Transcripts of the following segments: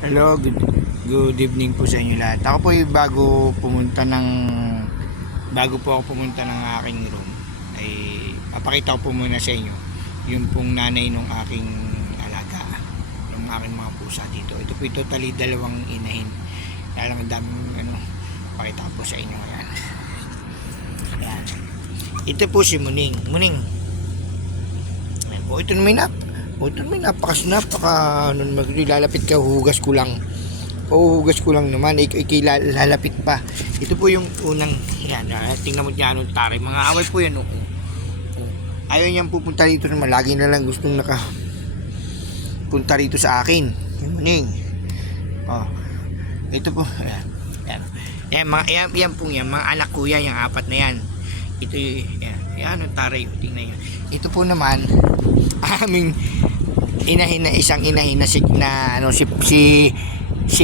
Hello, good evening po sa inyo lahat. Ako po ay bago po ako pumunta ng aking room ay papakita ko po muna sa inyo yung pong nanay ng aking alaga, ng aking mga pusa dito. Ito po totally dalawang inahin. Kaya lang ang daming pakita ko po sa inyo yan. Yan. Ito po si Muning. Ayan po, ito naman lalapit ka, huhugas ko lang naman, lalapit pa. Ito po yung unang, yan, tingnan mo dyan anong tari, mga away po yan. Ayaw niyang pupunta dito naman, lagi na lang gustong punta rito sa akin. Muning, ito po, yan po yan, mga anak ko yan, yung apat na yan. Ito yan anong tari, tingnan yan. Ito po naman aming isang inahin na si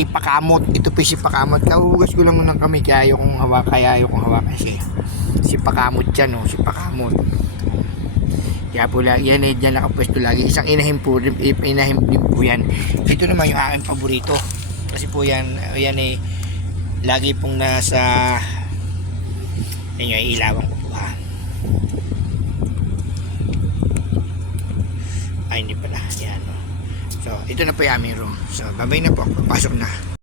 Pakamot. Ito po si Pakamot. Kahugas ko lang ng kamay kaya ayaw kong hawakan si Pakamot dyan, si Pakamot. Kaya po lagi yan dyan nakapwesto lagi. Isang inahin din po yan. Ito naman yung aking paborito. Kasi po yan lagi pong nasa ilawan ko po hindi pala yan. So ito na po yung aming room. So babay na po, papasok na.